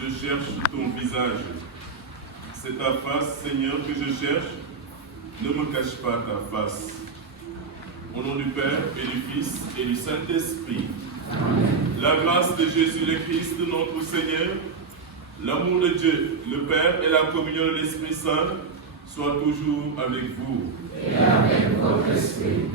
je cherche ton visage. C'est ta face, Seigneur, que je cherche. Ne me cache pas ta face. Au nom du Père et du Fils et du Saint-Esprit. La grâce de Jésus le Christ, notre Seigneur, l'amour de Dieu, le Père et la communion de l'Esprit Saint soient toujours avec vous. Et avec votre esprit.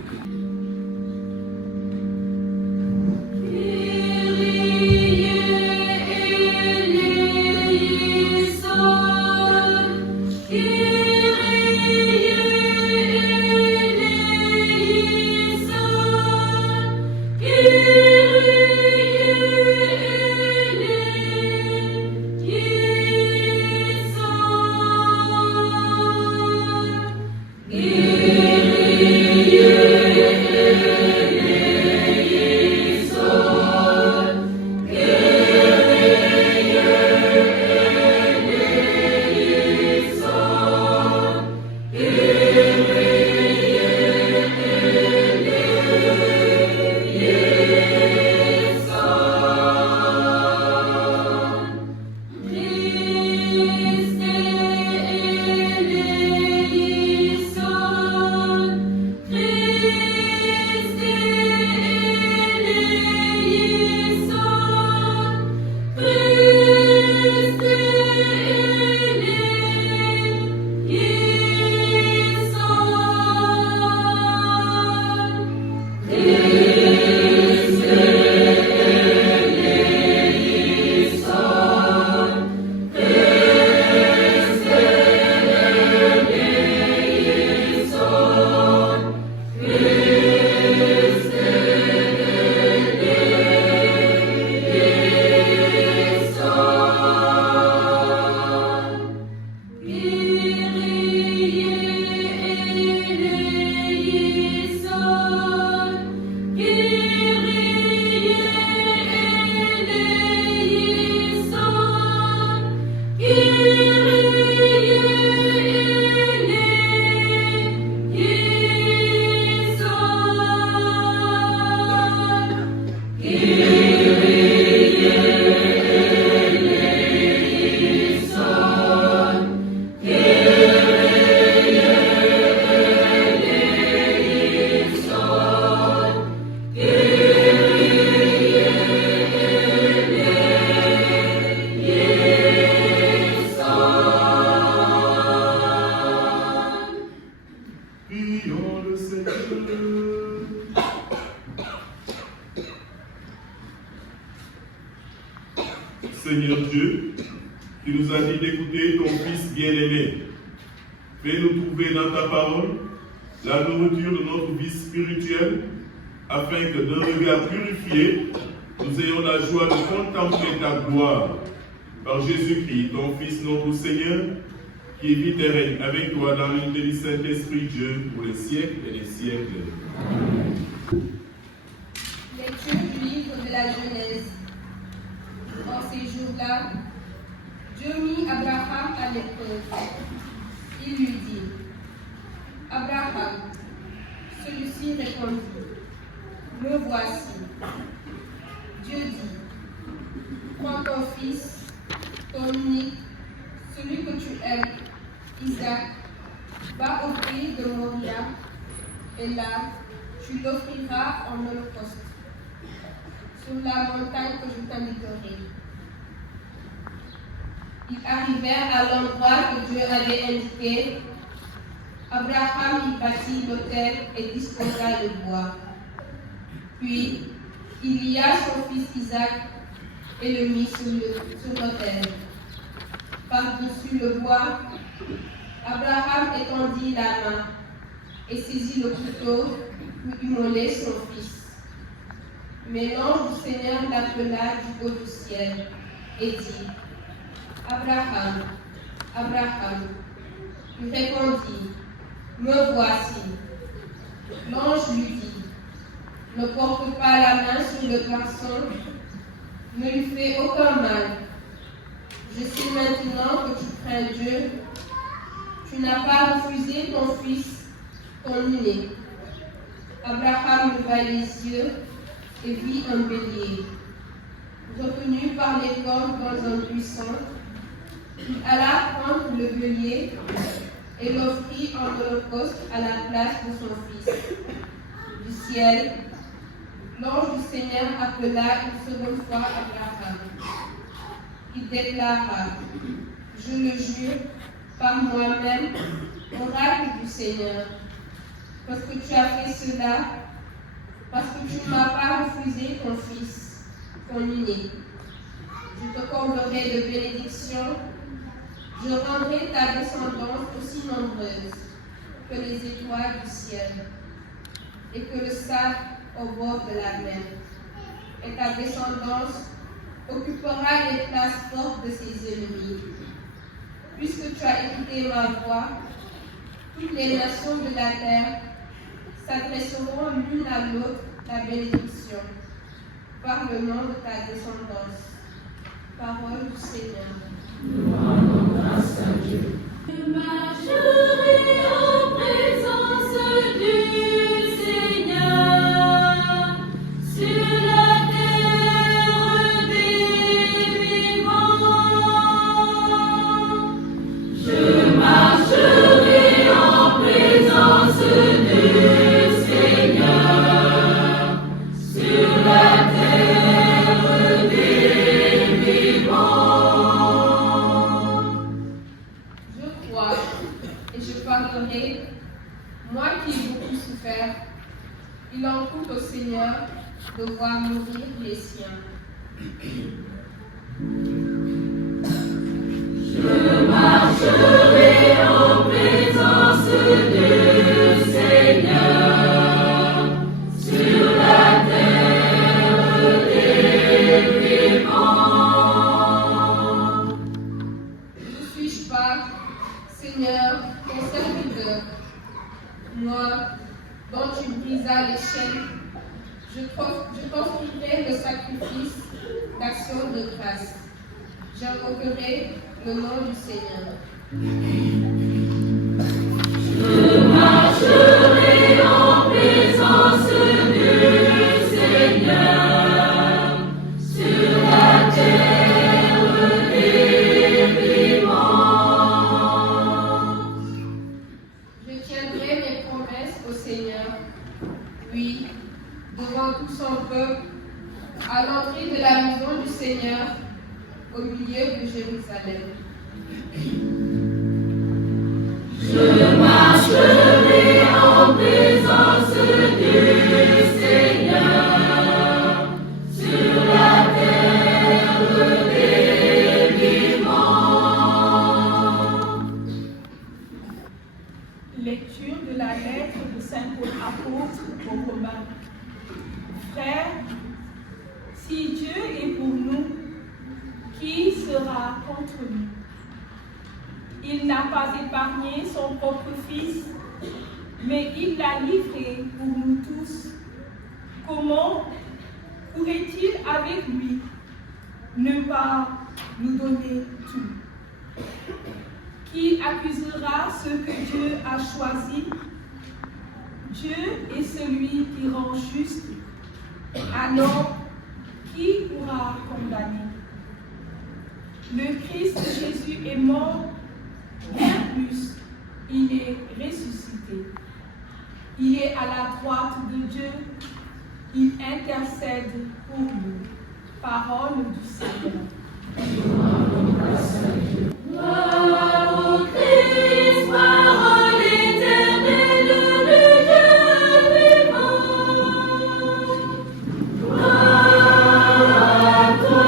Seigneur Dieu, tu nous as dit d'écouter ton Fils bien-aimé. Fais-nous trouver dans ta parole la nourriture de notre vie spirituelle, afin que d'un regard purifié, nous ayons la joie de contempler ta gloire. Par Jésus-Christ, ton Fils, notre Seigneur, qui vit et règne avec toi dans l'unité du Saint-Esprit Dieu pour les siècles et les siècles. Lecture du livre de la Genèse. En ces jours-là, Dieu mit Abraham à l'épreuve. Il lui dit, Abraham, celui-ci répondit, me voici. Dieu dit, prends ton fils, ton unique, celui que tu aimes, Isaac, va au pays de Moria, et là, tu l'offriras en holocauste, sur la montagne que je t'indiquerai. Ils arrivèrent à l'endroit que Dieu avait indiqué. Abraham y bâtit l'autel et disposa le bois. Puis, il lia son fils Isaac et le mit sur l'autel. Par-dessus le bois, Abraham étendit la main et saisit le couteau pour immoler son fils. Mais l'ange du Seigneur l'appela du haut du ciel et dit, Abraham, Abraham. Il répondit, me voici. L'ange lui dit, ne porte pas la main sur le garçon, ne lui fais aucun mal. Je sais maintenant que tu crains Dieu. Tu n'as pas refusé ton fils, ton unique. Abraham leva les yeux et vit un bélier. retenu par les cordes dans un buisson, il alla prendre le bélier et l'offrit en holocauste à la place de son fils. Du ciel, l'ange du Seigneur appela une seconde fois Abraham. Il déclara, « Je le jure par moi-même, oracle du Seigneur, parce que tu as fait cela, parce que tu ne m'as pas refusé ton fils, ton unique. Je te comblerai de bénédictions, je rendrai ta descendance aussi nombreuse que les étoiles du ciel et que le sable au bord de la mer. Et ta descendance occupera les places fortes de ses ennemis. Puisque tu as écouté ma voix, toutes les nations de la terre s'adresseront l'une à l'autre ta bénédiction, par le nom de ta descendance. Parole du Seigneur. Nous rendons grâce à Dieu. Je marcherai en présence du Seigneur sur la terre des vivants. Je marcherai en présence du Seigneur sur la terre des vivants. Et je parlerai, moi qui ai beaucoup souffert, il en coûte au Seigneur de voir mourir les siens. Je marcherai en présence du Seigneur sur la terre des vivants. Ne suis-je pas, Seigneur, ton serviteur, moi, dont tu brisas les chaînes, je t'offrirai le sacrifice d'action de grâce. J'invoquerai le nom du Seigneur. Je marcherai en présence du Seigneur sur la terre des vivants. Je tiendrai mes promesses au Seigneur, oui, devant tout son peuple, à l'entrée de la maison du Seigneur, au milieu de Jérusalem. Je marcherai en présence du Seigneur sur la terre des vivants. Lecture de la lettre de Saint Paul apôtre aux Romains. Frères, si Dieu est pour nous, qui sera contre nous? Il n'a pas épargné son propre Fils, mais il l'a livré pour nous tous. Comment pourrait-il avec lui ne pas nous donner tout? Qui accusera ceux que Dieu a choisis? Dieu est celui qui rend juste. Alors, qui pourra condamner? Le Christ Jésus est mort, bien plus, il est ressuscité. Il est à la droite de Dieu, il intercède pour nous. Parole du Seigneur. Gloire au Christ, parole éternelle de Dieu vivant. Gloire à toi,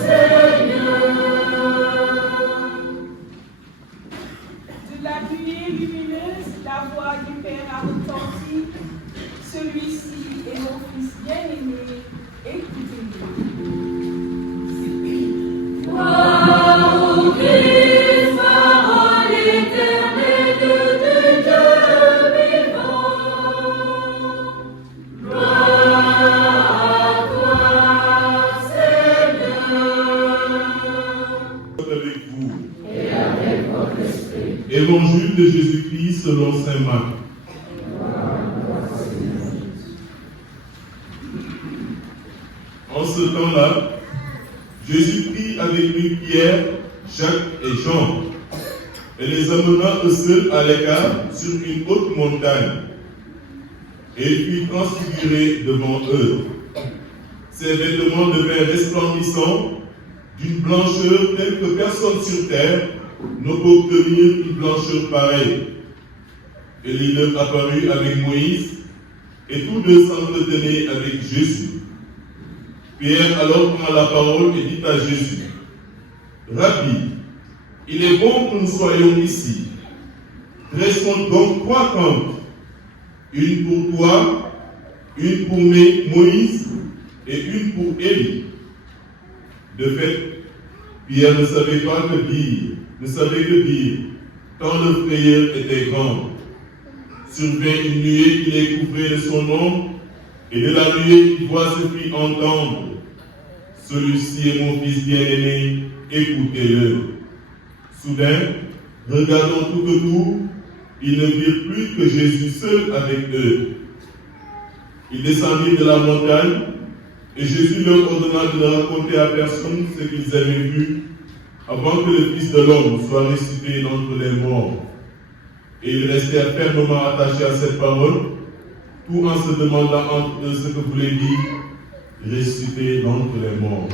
Seigneur. De la nuée lumineuse, la voix du Père a retenti. Celui-ci est mon Fils bien-aimé, écoutez-le. Gloire au Christ, parole éternelle de Dieu vivant. Gloire à toi, Seigneur. Avec vous. Et avec votre esprit. Évangile de Jésus-Christ selon saint Marc. En ce ce temps-là, Jésus prit avec lui Pierre, Jacques et Jean, et les amena eux seuls à l'écart sur une haute montagne. Et il fut transfiguré devant eux. Ses vêtements devinrent resplendissants, d'une blancheur telle que personne sur terre ne peut obtenir une blancheur pareille. Et il leur apparut avec Moïse, et tous deux s'entretenaient avec Jésus. Pierre alors prend la parole et dit à Jésus, « Rabbi, il est bon que nous soyons ici. Dressons donc 3 tentes, une pour toi, une pour Moïse et une pour Élie. » De fait, Pierre ne savait que dire, tant le frayeur était grande. Survint une nuée qui les couvrait de son ombre, et de la nuée une voix se fit entendre. Celui-ci est mon fils bien-aimé, écoutez-le. Soudain, regardant tout autour, ils ne virent plus que Jésus seul avec eux. Ils descendirent de la montagne, et Jésus leur ordonna de ne raconter à personne ce qu'ils avaient vu, avant que le Fils de l'homme soit ressuscité d'entre les morts. Et ils restèrent fermement attachés à cette parole, tout en se demandant entre eux ce que voulait dire ressuscité d'entre les morts.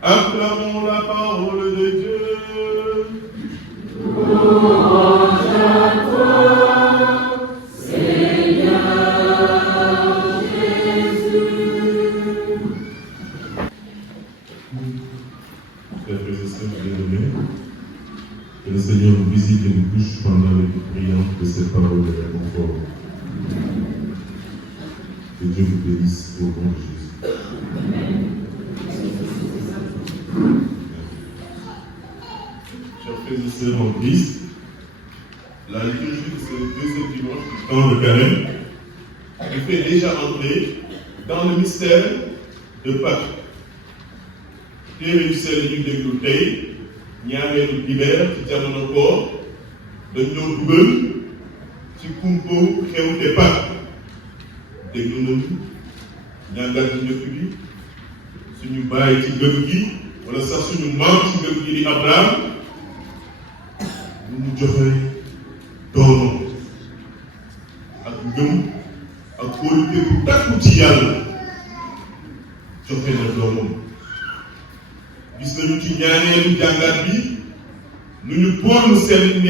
Acclamons la parole de Dieu. Louange à toi, Seigneur Jésus. Chers frères et sœurs bien-aimés, que le Seigneur nous visite et nous touche pendant les prières de cette parole de réconfort. Que Dieu vous bénisse au nom de Jésus. Amen. Chers frères et sœurs en Christ, la liturgie de ce deuxième dimanche du temps de carême nous fait déjà entrer dans le mystère de Pâques. téere yu sell ñu déglu tey ñaareelu dibeer ci jamono koor dañ ñoo dugal ci kumpo xewte Pâques déglu nañu ñàngal ci njëkk bi suñu bàyyi ci ngëm gi wala sax suñu maam ci ngëm gi di Abraham mu joxe doomam ak ngëm ak kóolute bu takku ci yàlla joxe na doomam. Gis nañu ci ñaareelu jàngat bi nu ñu Pool mu sell ni di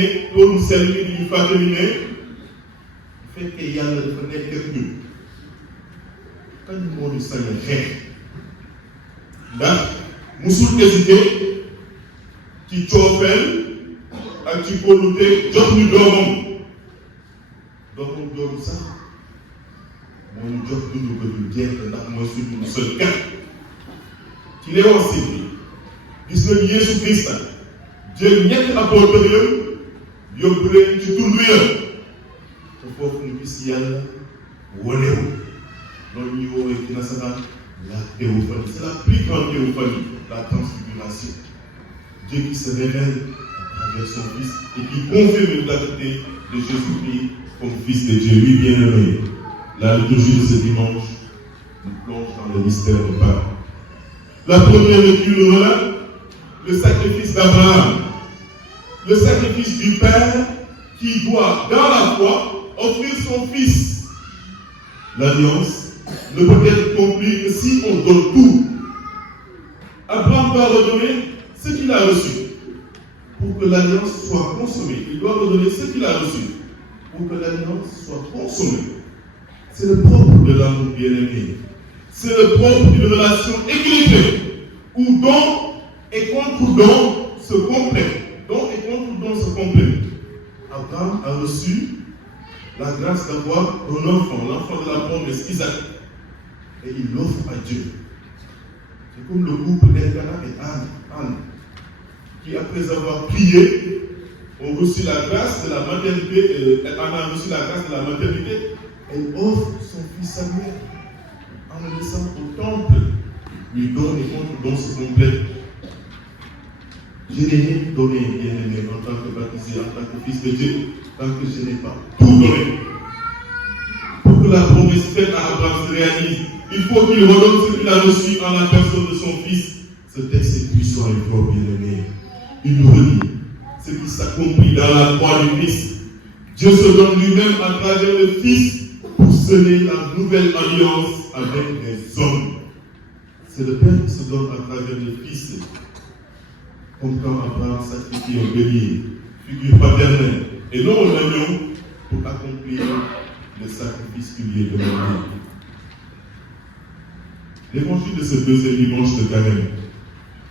ñu fàttali ne bu fekkee yàlla dafa nekk ak ñun kañ moo ñu sañ a xeex ndax musul hésité ci coofeel ak ci kóolute jox ñu doomam doomu sax moo ñu jox dund ba du jeex ndax mooy suñu seul kat ci l'évangile bi gis nañu Yeesu Krista jël ñetti apôtre yëpp yóbbu leen ci tund ya te foofu ñu gis yàlla wonewu loolu ñuy woowee ci nasaraan la théophanie. C'est la plus grande théophanie, la transfiguration. Dieu qui se révèle à travers son Fils et qui confirme l'identité de Jésus-Christ comme Fils de Dieu. Oui, bien-aimé, la liturgie de ce dimanche nous plonge dans le mystère de Pâques. La première lecture nous relate le sacrifice d'Abraham, le sacrifice du Père qui doit, dans la foi, offrir son Fils. L'alliance ne peut être accomplie que si on donne tout. Abraham doit redonner ce qu'il a reçu pour que l'alliance soit consommée. Il doit redonner ce qu'il a reçu pour que l'alliance soit consommée. C'est le propre de l'amour bien-aimé. C'est le propre d'une relation équilibrée où don et contre-don se complètent. Don et contre-don se complètent. Abraham a reçu la grâce d'avoir un enfant, l'enfant de la promesse, Isaac. Et il l'offre à Dieu. C'est comme le couple d'Elkana et Anne, qui après avoir prié, ont reçu la grâce de la maternité. Anne a reçu la grâce de la maternité. Elle offre son fils Samuel en le laissant au temple. Lui donne et contre-don se complète. Je n'ai rien donné, bien-aimé, en tant que baptisé, en tant que fils de Dieu, tant que je n'ai pas tout donné. Pour que que la promesse faite à Abraham se réalise, il faut qu'il redonne ce qu'il a reçu en la personne de son fils. Ce texte est puissant et fort, bien-aimé. Il nous redit ce qui s'accomplit dans la croix du Christ. Dieu se donne lui-même à travers le Fils pour sceller la nouvelle alliance avec les hommes. C'est le Père qui se donne à travers le Fils. Comme quand Abraham sacrifie un bélier, figure paternelle, et non un agneau, pour accomplir le sacrifice qui lui est demandé. L'évangile de ce deuxième dimanche de Carême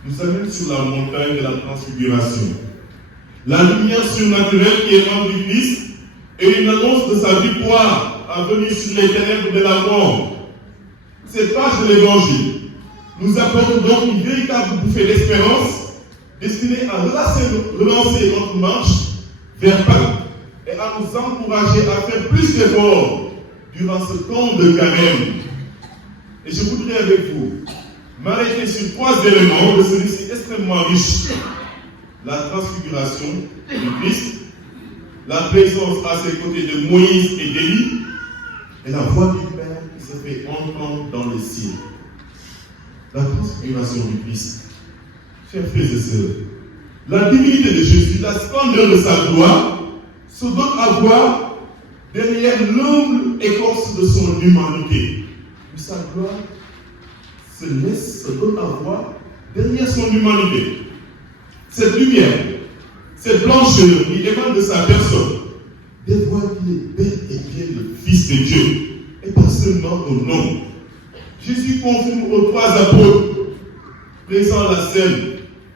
nous amène sur la montagne de la transfiguration. La lumière surnaturelle qui émane du Christ et une annonce de sa victoire à venir sur les ténèbres de la mort. Cette page de l'évangile nous apporte donc une véritable bouffée d'espérance destinée à relancer notre marche vers Pâques et à nous encourager à faire plus d'efforts durant ce temps de Carême. Et je voudrais avec vous m'arrêter sur 3 éléments de ce récit extrêmement riche. La transfiguration du Christ, la présence à ses côtés de Moïse et d'Élie, et la voix du Père qui se fait entendre dans le ciel. La transfiguration du Christ. Chers frères et sœurs, la divinité de Jésus, la splendeur de sa gloire, se donne à voir derrière l'humble écorce de son humanité. Puis sa gloire se donne à voir derrière son humanité. Cette lumière, cette blancheur qui émane de sa personne, dévoile qu'il est bel et bien le Fils de Dieu, et pas seulement au nom. Jésus confirme aux 3 apôtres présents à la scène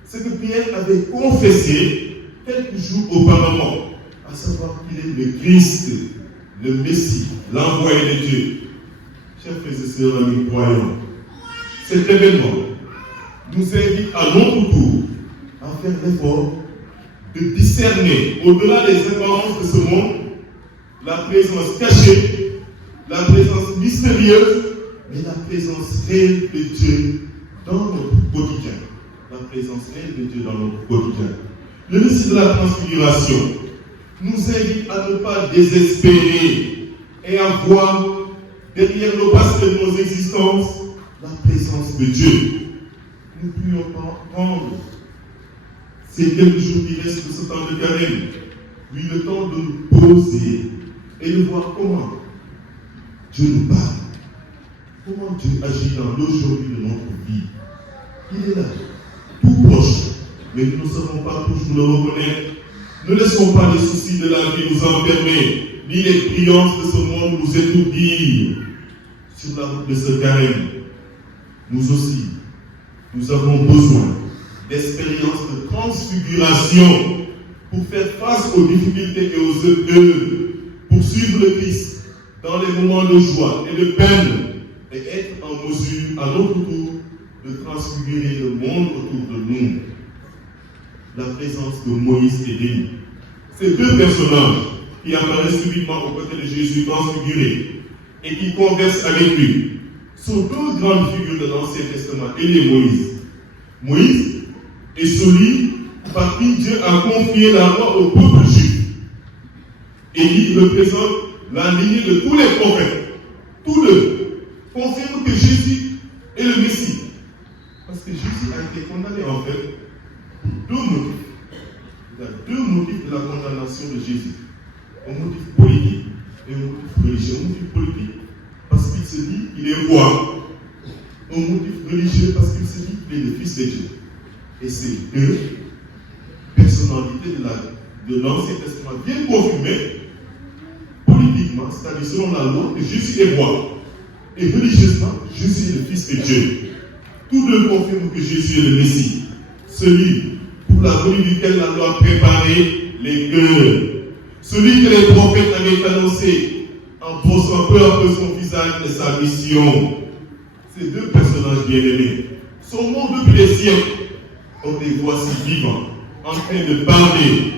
ce que Pierre avait confessé quelques jours auparavant, à savoir qu'il est le Christ, le Messie, l'envoyé de Dieu. Chers frères et sœurs, amis croyants, cet événement nous invite à notre tour à faire l'effort de discerner, au-delà des apparences de ce monde, la présence cachée, la présence mystérieuse, mais la présence réelle de Dieu dans notre quotidien. La présence réelle de Dieu dans notre quotidien. Le récit de la transfiguration nous invite à ne pas désespérer et à voir derrière l'opacité de nos existences la présence de Dieu. Nous pourrions prendre ces quelques jours qui restent de ce temps de Carême, oui, le temps de nous poser et de voir comment Dieu nous parle, comment Dieu agit dans l'aujourd'hui de notre vie. Il est là, tout proche, mais nous ne savons pas toujours le reconnaître. Ne laissons pas les soucis de la vie nous enfermer, ni les brillances de ce monde nous étourdir. Sur la route de ce Carême, nous aussi, nous avons besoin d'expériences de transfiguration pour faire face aux difficultés et aux épreuves, pour suivre le Christ dans les moments de joie et de peine et être en mesure à notre tour de transfigurer le monde autour de nous. La présence de Moïse et d'Élie. Ces 2 personnages qui apparaissent subitement aux côtés de Jésus transfiguré et qui conversent avec lui sont 2 grandes figures de l'Ancien Testament, Élie et Moïse. Moïse est celui par qui Dieu a confié la loi au peuple juif. Élie représente la lignée de tous les prophètes. Tous 2 confirment que Jésus est le Messie. Parce que Jésus a été condamné en fait pour 2 motifs. Il y a 2 motifs de la condamnation de Jésus. Un motif politique et un motif religieux. Un motif politique parce qu'il se dit qu'il est roi. Un motif religieux parce qu'il se dit qu'il est le Fils de Dieu. Et ces 2 personnalités de l'Ancien Testament viennent confirmer politiquement, c'est-à-dire selon la loi, que Jésus est roi. Et religieusement, Jésus est le Fils de Dieu. Tous 2 confirment que Jésus est le Messie, celui pour la venue duquel la loi a préparé les cœurs, celui que les prophètes avaient annoncé en brossant peu à peu son visage et sa mission. Ces 2 personnages bien-aimés sont morts depuis des siècles, comme les voici vivants, en train de parler.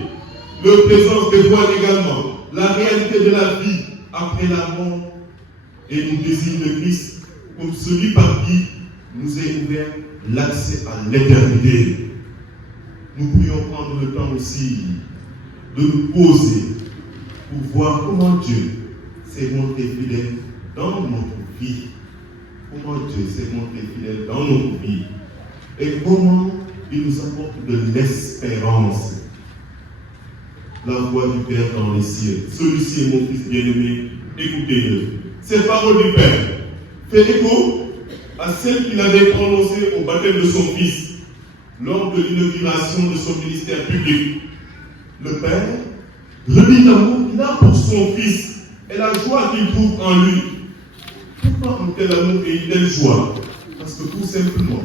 Leur présence dévoile également la réalité de la vie après la mort et nous désigne le Christ comme celui par qui nous est ouvert l'accès à l'éternité. Nous pourrions prendre le temps aussi de nous poser pour voir comment Dieu s'est montré fidèle dans notre vie, comment Dieu s'est montré fidèle dans notre vie et comment il nous apporte de l'espérance. La voix du Père dans les cieux. Celui-ci est mon fils bien-aimé, écoutez-le. Ces paroles du Père fait écho à celles qu'il avait prononcées au baptême de son fils lors de l'inauguration de son ministère public. Le Père redit l'amour qu'il a pour son fils et la joie qu'il trouve en lui. Pourquoi un tel amour et une telle joie? Parce que tout simplement,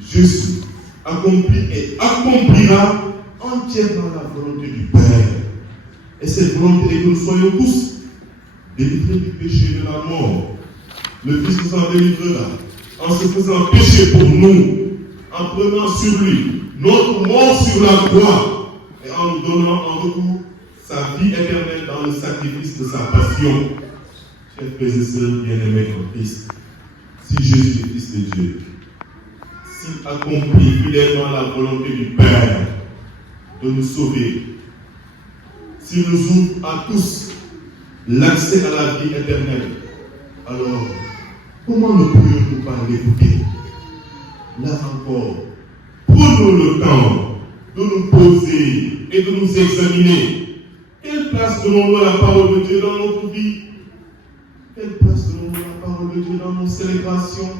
Jésus accomplit et accomplira entièrement la volonté du Père. Et cette volonté est que nous soyons tous délivrés du péché et de la mort. Le Fils nous en délivrera en se faisant péché pour nous, en prenant sur lui notre mort sur la croix et en nous donnant en retour sa vie éternelle dans le sacrifice de sa passion. Chers frères et sœurs bien-aimés en Christ, si Jésus est Fils de Dieu, s'il accomplit fidèlement la volonté du Père de nous sauver, s'il nous ouvre à tous l'accès à la vie éternelle, alors comment ne pourrions-nous pas l'écouter? Là encore, prenons le temps de nous poser et de nous examiner. Quelle place donnons-nous à la parole de Dieu dans notre vie? Quelle place donnons-nous à la parole de Dieu dans nos célébrations?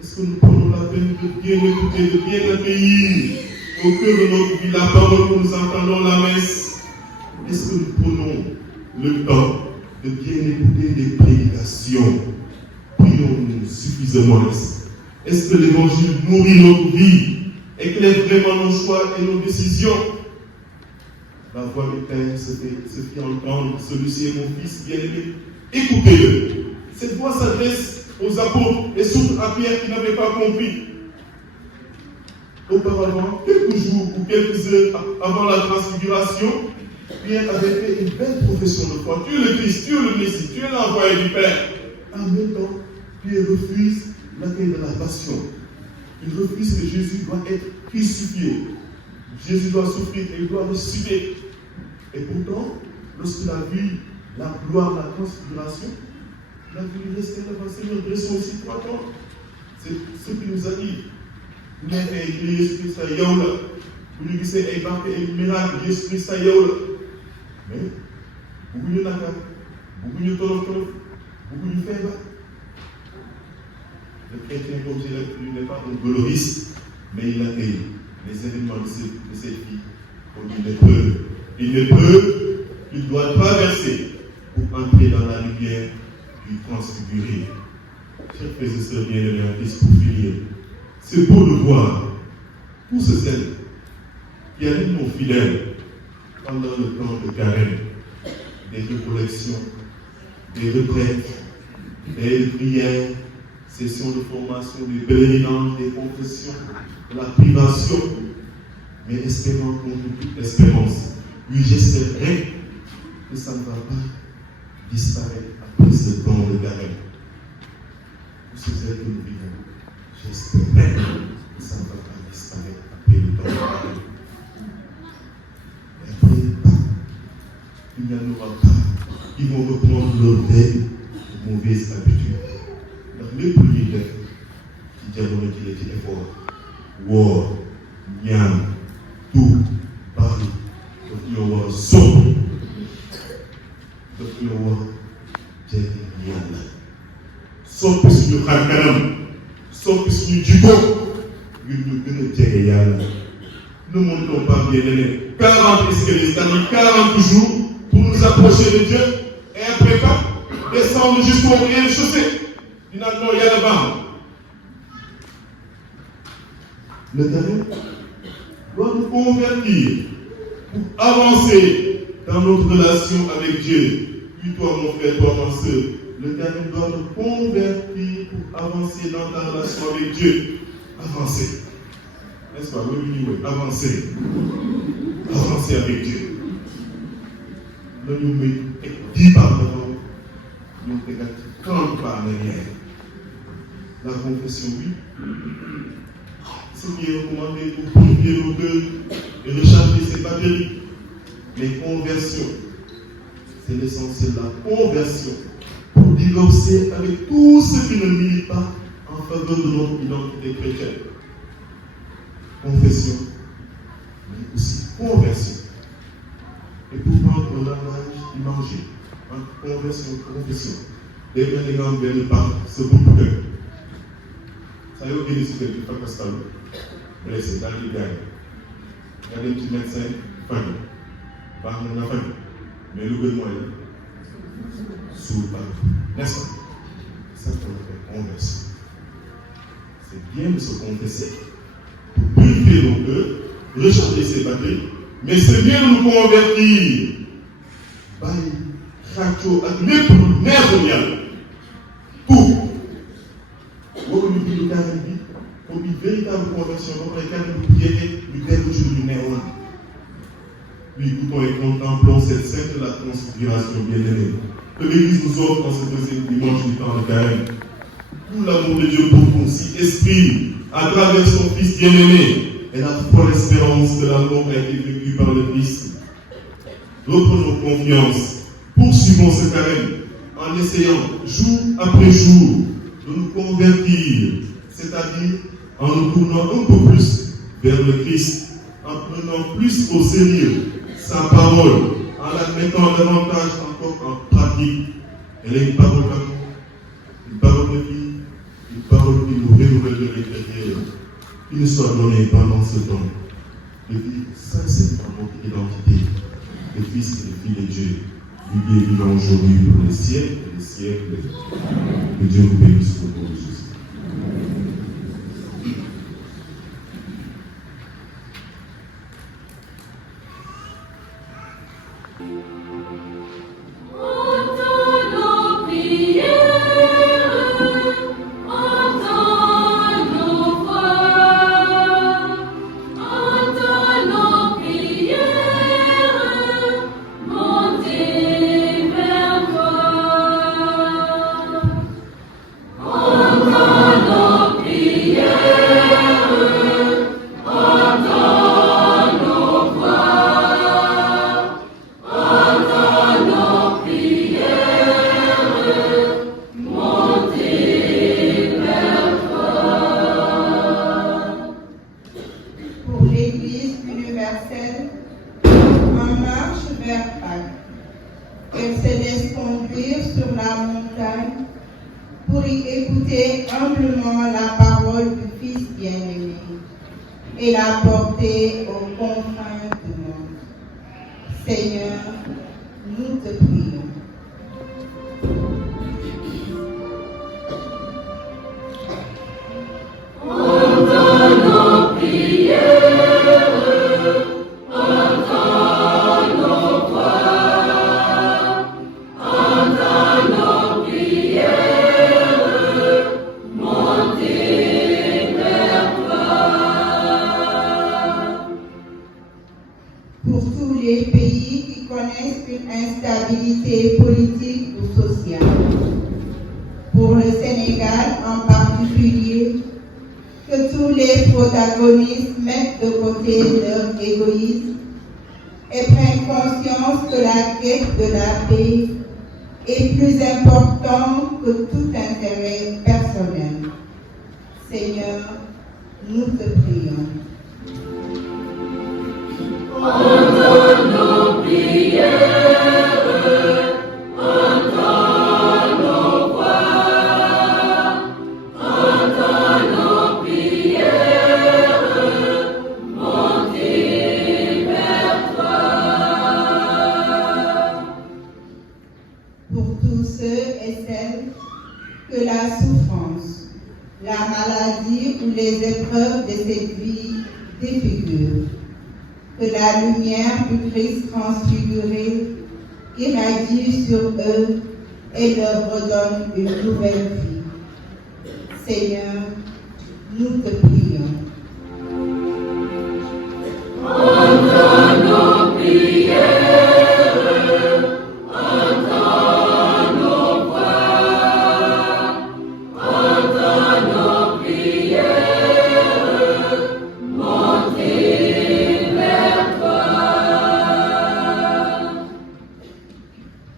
Est-ce que nous prenons la peine de bien écouter, de bien accueillir au cœur de notre vie la parole que nous entendons la messe? Est-ce que nous prenons le temps de bien écouter les prédications? Prions-nous suffisamment. Est-ce que l'évangile nourrit notre vie, éclaire vraiment nos choix et nos décisions? La voix du Père se fait entendre. Celui-ci est mon fils bien-aimé. Écoutez-le. Cette voix s'adresse aux apôtres et surtout à Pierre qui n'avait pas compris. Auparavant, quelques jours ou quelques heures avant la transfiguration, Pierre avait fait une belle profession de foi. Tu es le Christ, tu es le Messie, tu es l'envoyé du Père. En même temps, Pierre refuse l'accueil de la passion. Il refuse que Jésus doit être crucifié. Jésus doit souffrir et il doit ressusciter. Et pourtant, lorsqu'il a vu la gloire de la transfiguration, il a voulu rester devant le Seigneur, dressons aussi 3 temps. C'est ce qu'il nous a dit. Vous n'avez écrit Jésus-Christ à Yaoula. Vous lui dites, il va faire un miracle, Jésus-Christ à Yaoula. Mais, beaucoup de naka, beaucoup de tolof, beaucoup de fèvre. Le chrétien, comme je l'ai dit, n'est pas un gloriste, mais il accueille les événements de cette vie comme une épreuve. Une épreuve qu'il doit traverser pour entrer dans la lumière du transfiguré. Chers frères et sœurs bien-aimés en Christ, pour finir, c'est beau de voir tous ceux qui animent nos fidèles pendant le temps de carême, des récollections, des retraites, des prières, sessions de formation, des pèlerinages, des confessions, de la privation, mais espérant contre toute espérance. Oui, j'espérais que ça ne va pas disparaître après ce temps de carême. Pour ces aides que nous vivons, j'espérais que ça ne va pas disparaître après le temps de carême. Mais après, il n'y en aura pas. Ils vont reprendre leur vieille mauvaise habitude. Donc, les premiers def, qui dialoguent qui les effort, war, nyam, tout, Paris, donc il y aura son, donc il y aura jëriñ yàlla. Soppi suñu xar kanam, soppi suñu jikko, ngir ñu gën a jege yàlla. Ne montons pas bien l'année. 40 escaliers, c'est-à-dire 40 jours pour nous approcher de Dieu et après pas descendre jusqu'au rez-de-chaussée. Finalement, il y a là-bas. Le talent doit nous convertir pour avancer dans notre relation avec Dieu. Puis toi, mon frère, toi, ma soeur, le talent doit nous convertir pour avancer dans ta relation avec Dieu. Avancer. N'est-ce pas? Oui, avancer. Avancer avec Dieu. Nous nous mettons 10 pas devant, nous mettons 30 pas en arrière. La confession, oui. Ce qui est recommandé pour purifier nos cœurs et recharger ses batteries. Mais conversion, c'est l'essentiel de la conversion. Pour divorcer avec tous ceux qui ne militent pas en faveur de notre identité chrétienne. Confession, mais aussi conversion. Et pour prendre un langage imagé, conversion, confession. Les gens ne viennent pas, c'est beaucoup de temps. Ça y est, on vient ici, c'est pas castal. Mais c'est dans les gars. Il y a des petits médecins, famille. Pas de famille. Mais le gouvernement est sous le parc. N'est-ce pas? C'est ça qu'on appelle conversion. C'est bien de se confesser pour purifier nos cœurs, recharger ses batteries, mais c'est bien de nous convertir. Bye, radio, avec les plus merveilleux. Tout. Vous avez vu le cas de vie, pour une véritable conversion, pour laquelle nous prions, nous devons toujours du néant. Nous écoutons et contemplons cette scène de la transfiguration bien-aimée que l'Église nous offre en ce deuxième dimanche du temps de carême. Tout l'amour de Dieu pour nous s'y exprime à travers son Fils bien-aimé et la folle espérance que l'amour a été vécu par le Christ. Reprenons confiance, poursuivons ce carême en essayant jour après jour de nous convertir, c'est-à-dire en nous tournant un peu plus vers le Christ, en prenant plus au sérieux sa parole, en la mettant davantage encore en pratique. Elle est une parole d'amour, une parole de vie, une parole qui nous renouvelle de l'intérieur, qui nous soit donnée pendant ce temps, de vivre sincèrement notre identité, de fils et de filles de Dieu, vivez et vivant aujourd'hui pour les siècles et les siècles. Que Dieu nous bénisse au nom de Jésus.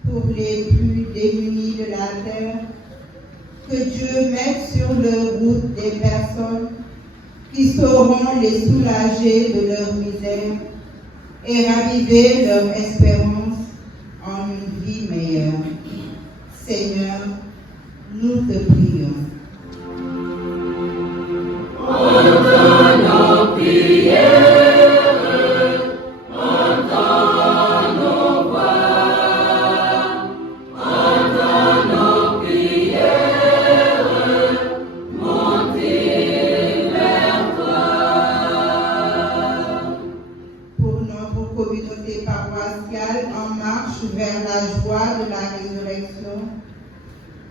Pour les plus démunis de la terre, les soulager de leur misère et raviver leur espérance en une vie meilleure. Seigneur, nous te prions. Entends nos prières, entends nos voix, entends nos prières, montez vers toi. Pour notre communauté paroissiale en marche vers la joie de la résurrection,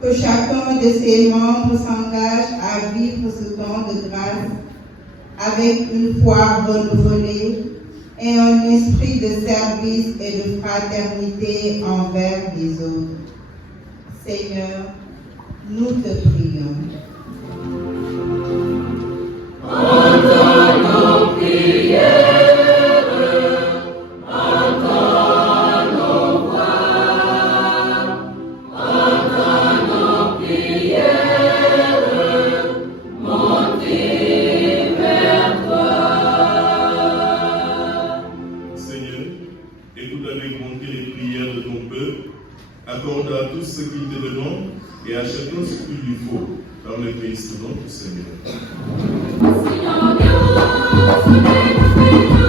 que chacun de ses membres s'engage à vivre ce temps de grâce avec une foi renouvelée et un esprit de service et de fraternité envers les autres. Seigneur, nous te prions. Entends nos prières, entends nos voix, entends nos prières, montez vers toi. Seigneur, écoute avec bonté les prières de ton peuple, accorde à tous ce qu'ils te demandent et à chacun ce qu'il lui faut, par le Christ notre Seigneur. Seigneur Dieu, soutiens-nous,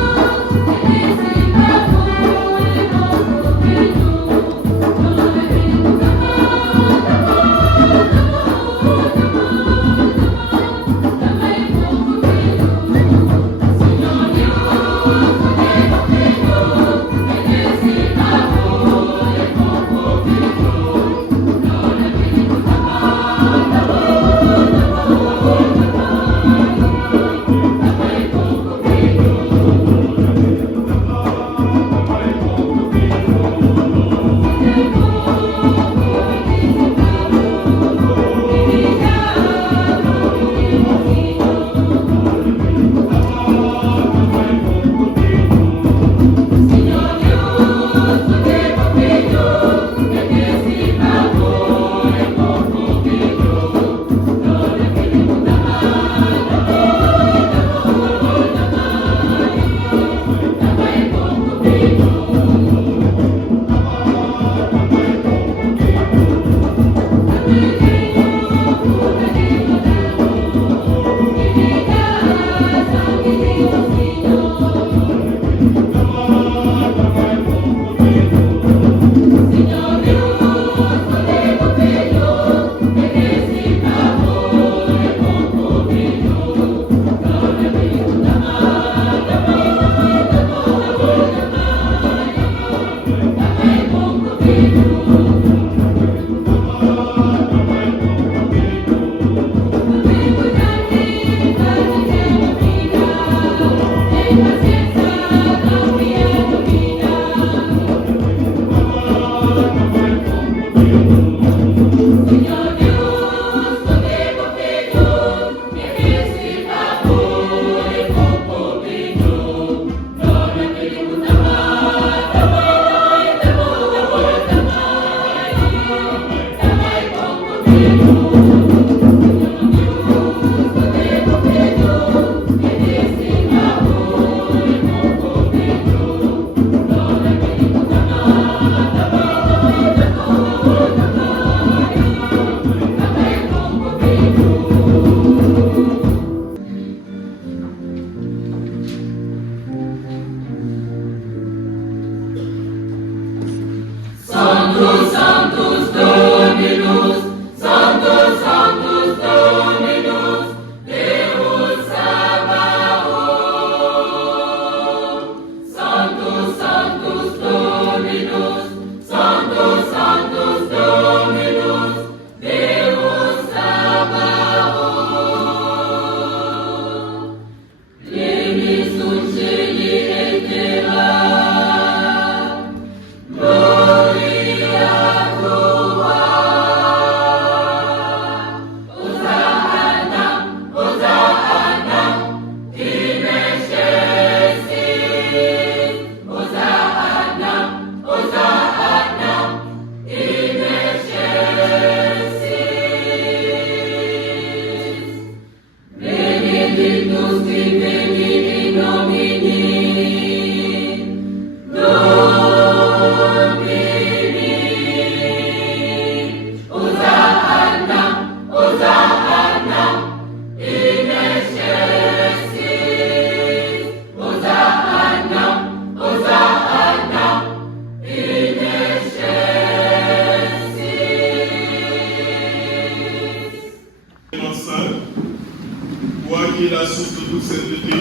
sainteté.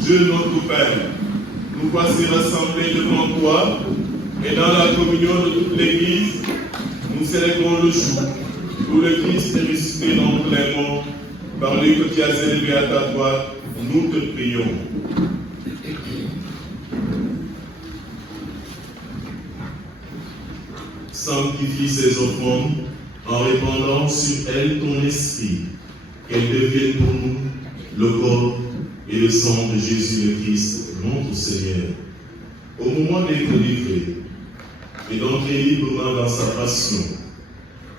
Dieu notre Père, nous voici rassemblés devant toi et dans la communion de toute l'Église, nous célébrons le jour où le Christ est ressuscité d'entre les morts. Par lui que tu as élevé à ta droite, nous te prions. Sanctifie ces offrandes en répandant sur elles ton esprit, qu'elles deviennent pour nous le corps et le sang de Jésus le Christ, notre Seigneur. Au moment d'être livré et d'entrer librement dans sa passion,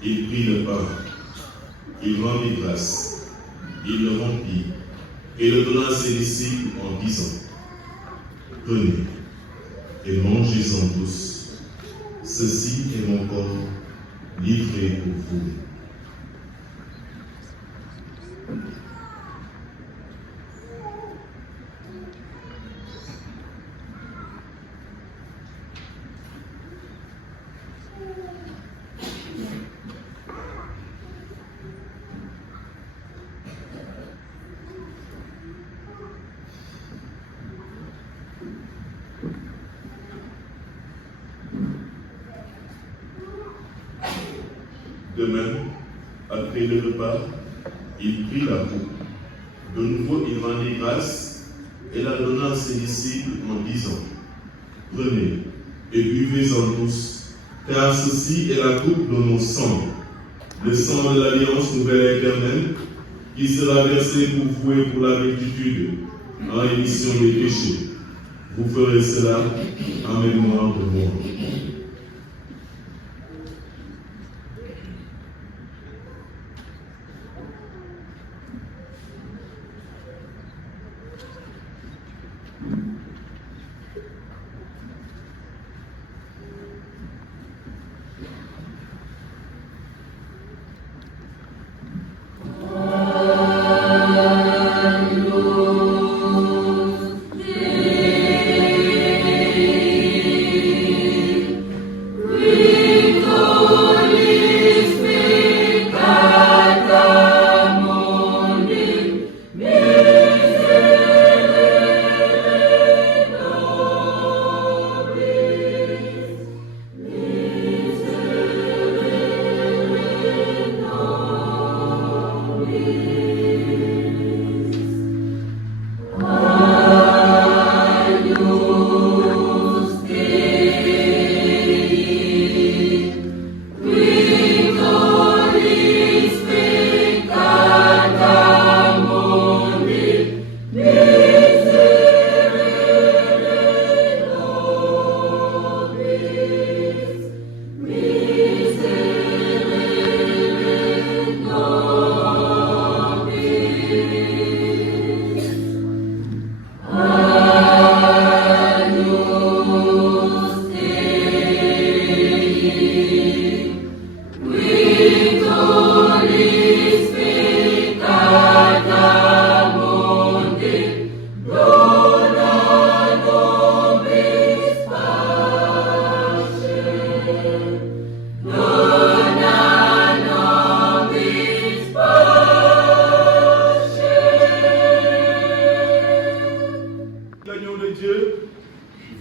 il prit le pain, il rendit grâce, il le rompit et le donna à ses disciples en disant: Prenez et mangez-en tous. Ceci est mon corps livré pour vous. De même, après le repas, il prit la coupe. De nouveau, il rendit grâce et la donna à ses disciples en disant: Prenez et buvez-en tous, car ceci est la coupe de mon sang, le sang de l'alliance nouvelle et éternelle, qui sera versé pour vous et pour la multitude en rémission des péchés. Vous ferez cela en mémoire de moi.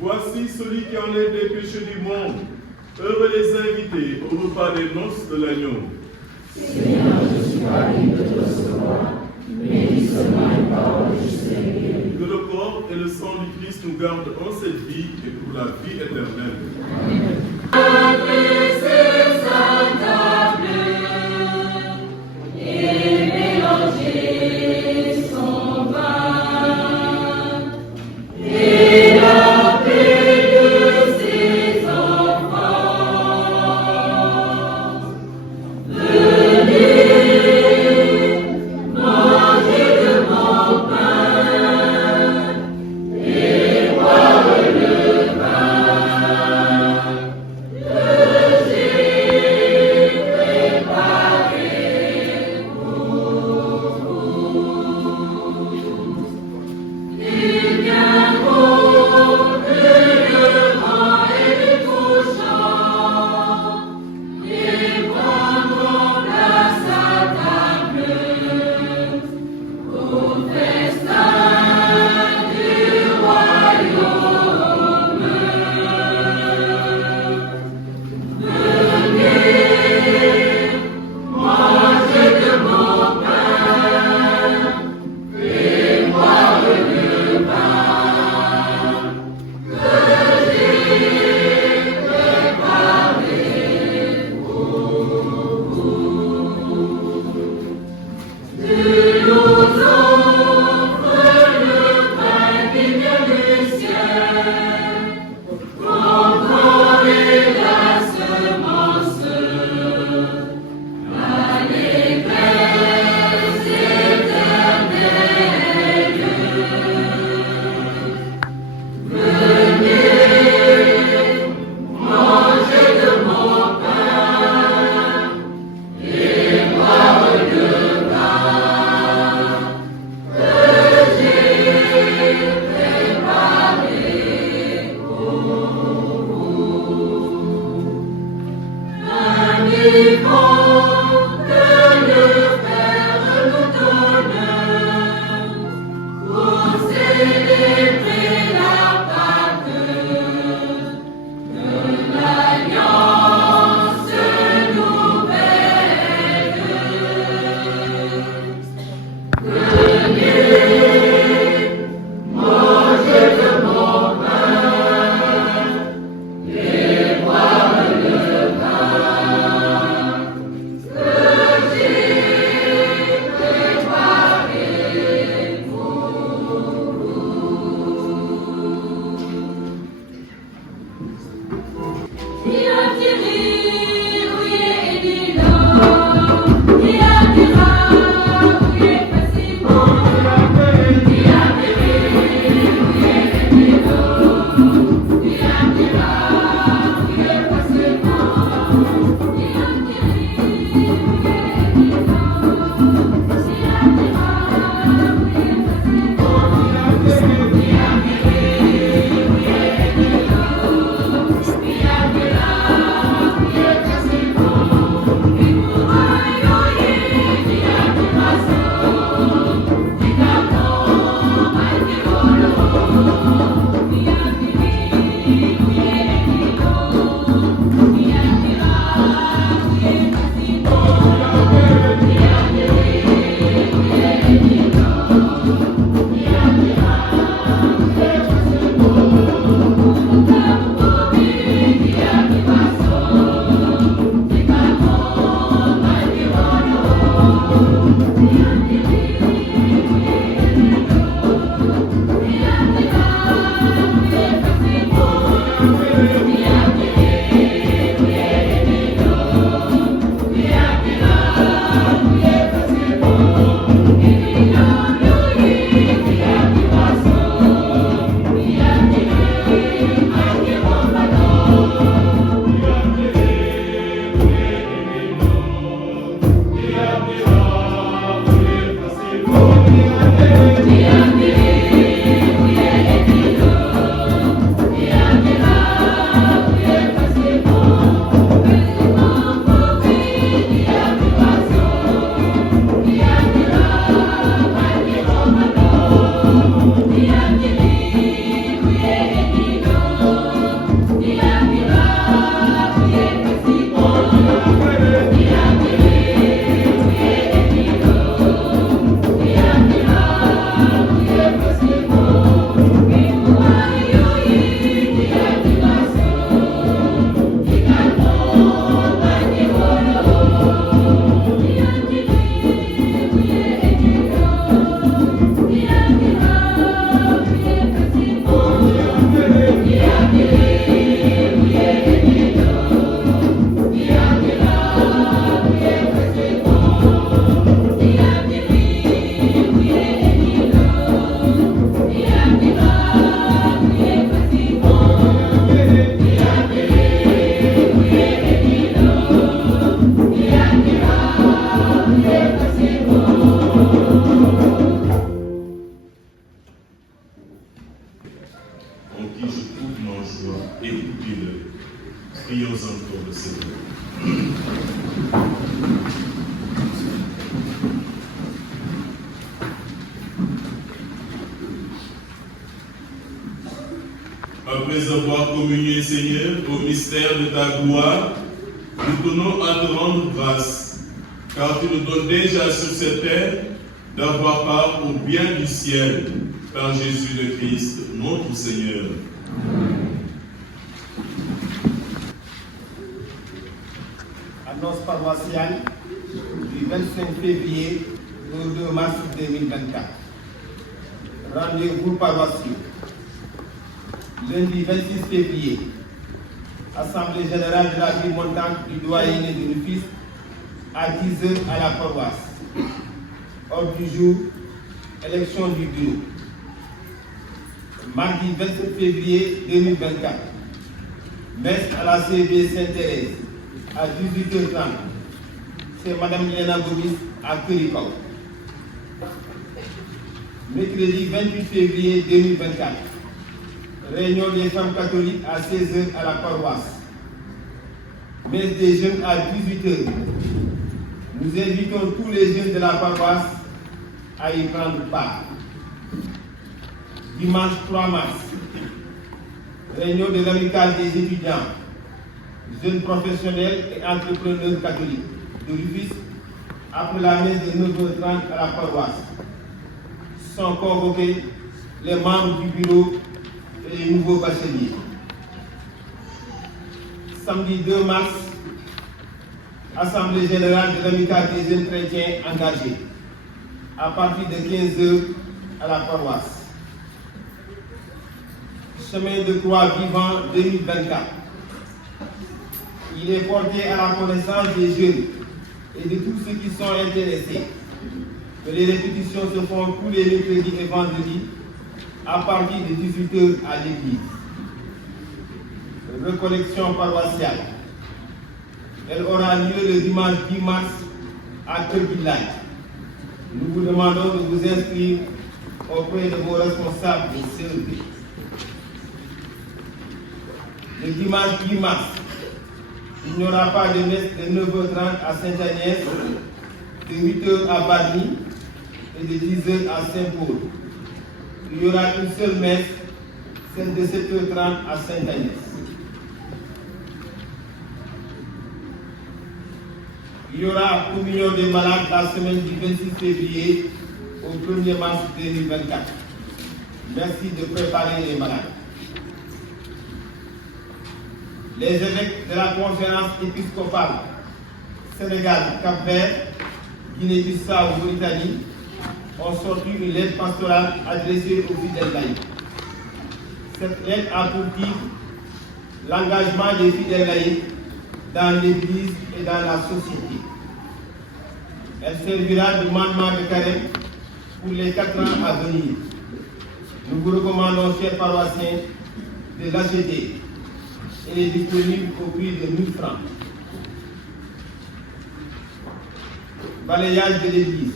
Voici celui qui enlève les péchés du monde. Heureux les invités au repas des noces de l'agneau. Seigneur, je suis pas digne de te recevoir, mais dis seulement une parole et je serai guéri. Que le corps et le sang du Christ nous gardent en cette vie et pour la vie éternelle. Amen. Sa table et mélanger son vin et la paix de ses enfants. Venez, manger de mon pain et boire le vin. Après avoir communié, Seigneur, au mystère de ta gloire, nous tenons à te rendre grâce, car tu nous donnes déjà sur cette terre d'avoir part au bien du ciel, par Jésus le Christ, notre Seigneur. Annonce paroissiale du 25 février au 2 mars 2024. Rendez-vous paroissiaux. Lundi 26 février, Assemblée générale de la ville montante du doyen et du Rufisque à 10h à la paroisse. Ordre du jour, élection du bureau. Mardi 27 février 2024, messe à la CEB Sainte-Thérèse à 18h30. C'est Madame Léna Gomis à Curicao. Mercredi 28 février 2024, réunion des femmes catholiques à 16h à la paroisse. messe des jeunes à 18h. Nous invitons tous les jeunes de la paroisse à y prendre part. Dimanche 3 mars, réunion de l'amicale des étudiants, jeunes professionnels et entrepreneurs catholiques de Rufisque après la messe de 9h30 à la paroisse. Sont convoqués les membres du bureau et les nouveaux bacheliers. Samedi 2 mars, Assemblée générale de l'amicale des jeunes chrétiens engagés à partir de 15h à la paroisse. Chemin de croix vivant 2024. Il est porté à la connaissance des jeunes et de tous ceux qui sont intéressés que les répétitions se font tous les mercredis et vendredis à partir de 18h à l'église. Recollection paroissiale. Elle aura lieu le dimanche 10 mars à Kerbilay. Nous vous demandons de vous inscrire auprès de vos responsables de CEP. Le dimanche 10 mars, il n'y aura pas de messe de 9h30 à Sainte-Agnès, de 8h à Barny et de 10h à Saint-Paul. Il y aura une seule messe, celle de 7h30 à Sainte-Agnès. Il y aura communion des malades la semaine du 26 février au 1er mars 2024. Merci de préparer les malades. Les évêques de la conférence épiscopale Sénégal, Cap-Vert, Guinée-Bissau, Mauritanie ont sorti une lettre pastorale adressée aux fidèles laïcs. Cette lettre a pour titre l'engagement des fidèles laïcs dans l'Église et dans la société. Elle servira de mandement de carême pour les 4 ans à venir. Nous vous recommandons, chers paroissiens, de l'acheter. Elle est disponible au prix de 1000 francs. Balayage de l'Église.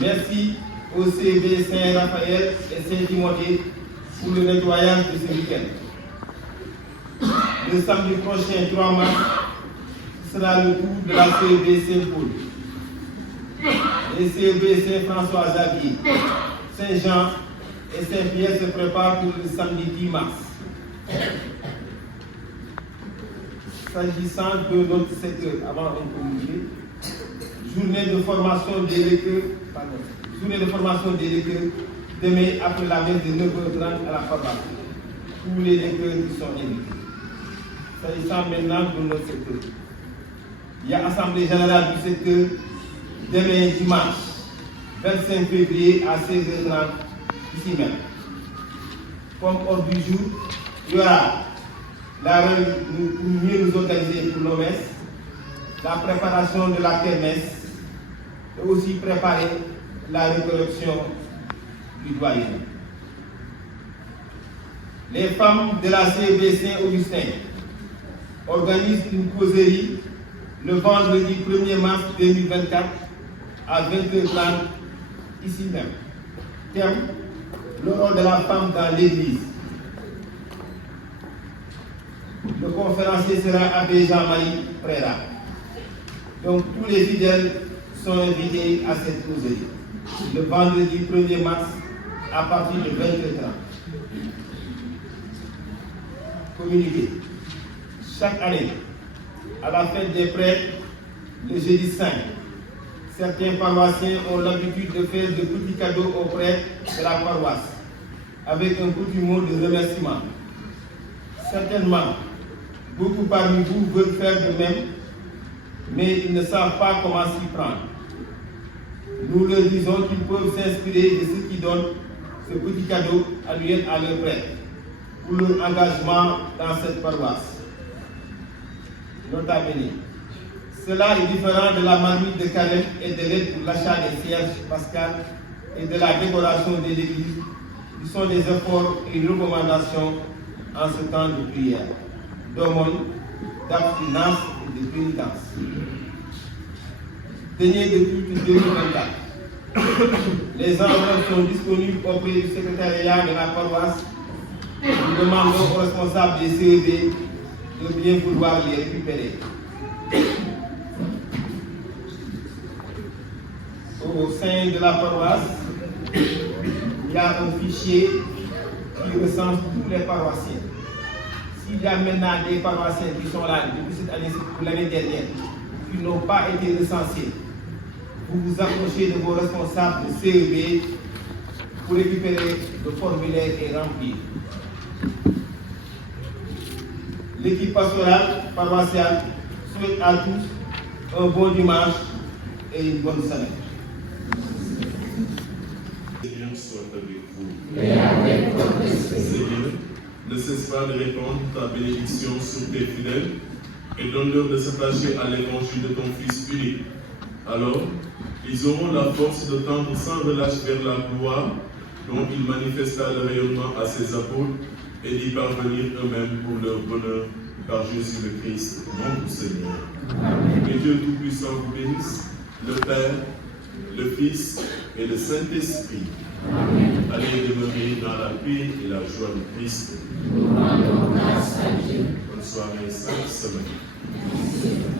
Merci au CEB Saint-Raphaël et Saint-Timothée pour le nettoyage de ce week-end. Le samedi prochain, 3 mars, sera le tour de la CEB Saint-Paul. Les CEB Saint-François-Xavier, Saint-Jean et Saint-Pierre se préparent pour le samedi 10 mars. S'agissant de notre secteur, avant un communiqué, journée de formation des lecteurs demain après la messe de 9h30 à la paroisse. Tous les lecteurs qui sont invités. S'agissant maintenant de notre secteur, il y a Assemblée générale du secteur demain dimanche 25 février à 16h30 ici même. Comme ordre du jour, il y aura la réunion pour mieux nous organiser pour nos messes, la préparation de la kermesse et aussi préparer la récollection du doyen. Les femmes de la CEB Saint-Augustin organisent une causerie le vendredi 1er mars 2024 à 20h30 ici même. Thème: le rôle de la femme dans l'Église. Le conférencier sera Abbé Jean-Marie Préra. Donc tous les fidèles sont invités à cette causerie le vendredi 1er mars à partir de 20h30. Communiqué. Chaque année, à la fête des prêtres, le jeudi 5, certains paroissiens ont l'habitude de faire de petits cadeaux aux prêtres de la paroisse, avec un petit mot de remerciement. Certainement, beaucoup parmi vous veulent faire de même, mais ils ne savent pas comment s'y prendre. Nous leur disons qu'ils peuvent s'inspirer de ceux qui donnent ce petit cadeau annuel à leurs prêtres pour leur engagement dans cette paroisse. Nota bene. Cela est différent de la marmite de carême et de l'aide pour l'achat des cierges pascales et de la décoration de l'église, qui sont des efforts et une recommandation en ce temps de prière, d'aumône, d'abstinence et de pénitence. Deniers de culte 2024. Les enveloppes sont disponibles auprès du secrétariat de la paroisse. Nous demandons aux responsables des CEB de bien vouloir les récupérer. Au sein de la paroisse, il y a un fichier qui recense tous les paroissiens. S'il y a maintenant des paroissiens qui sont là depuis cette année ou l'année dernière, qui n'ont pas été recensés, vous vous approchez de vos responsables de CEB pour récupérer le formulaire et remplir. L'équipe pastorale paroissiale souhaite à tous un bon dimanche et une bonne semaine. Seigneur soit avec vous. Et avec votre esprit. Seigneur, ne cesse pas de répandre ta bénédiction sur tes fidèles et donne-leur de s'attacher à l'évangile de ton Fils unique. Alors, ils auront la force de tendre sans relâche vers la gloire dont il manifesta le rayonnement à ses apôtres et d'y parvenir eux-mêmes pour leur bonheur par Jésus le Christ, notre Seigneur. Amen. Que Dieu Tout-Puissant vous bénisse, le Père, le Fils et le Saint-Esprit. Amen. Allez demeurer dans la paix et la joie du Christ. Nous rendons grâce à Dieu. Bonne soirée, sainte semaine. Merci.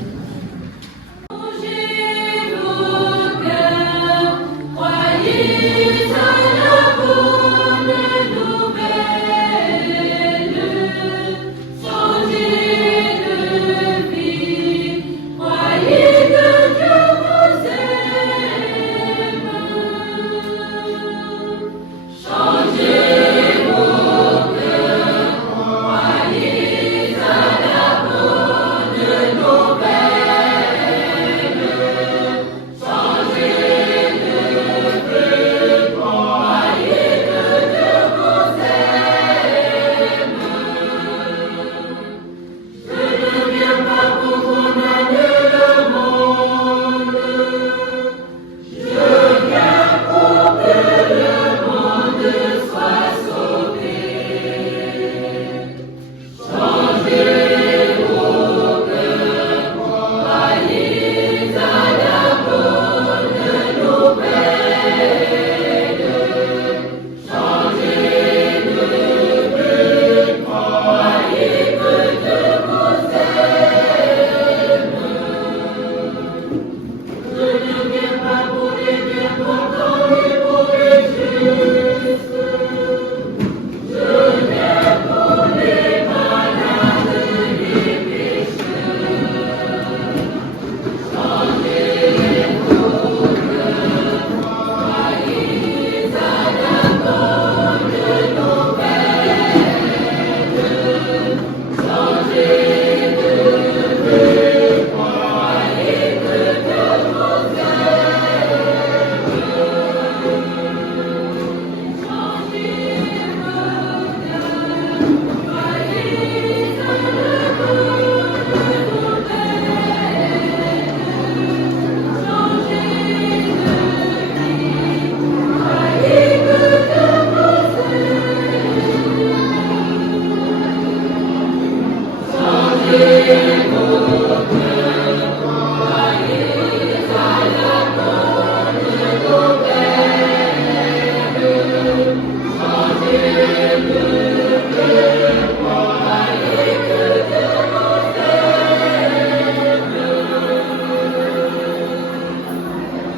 Amen.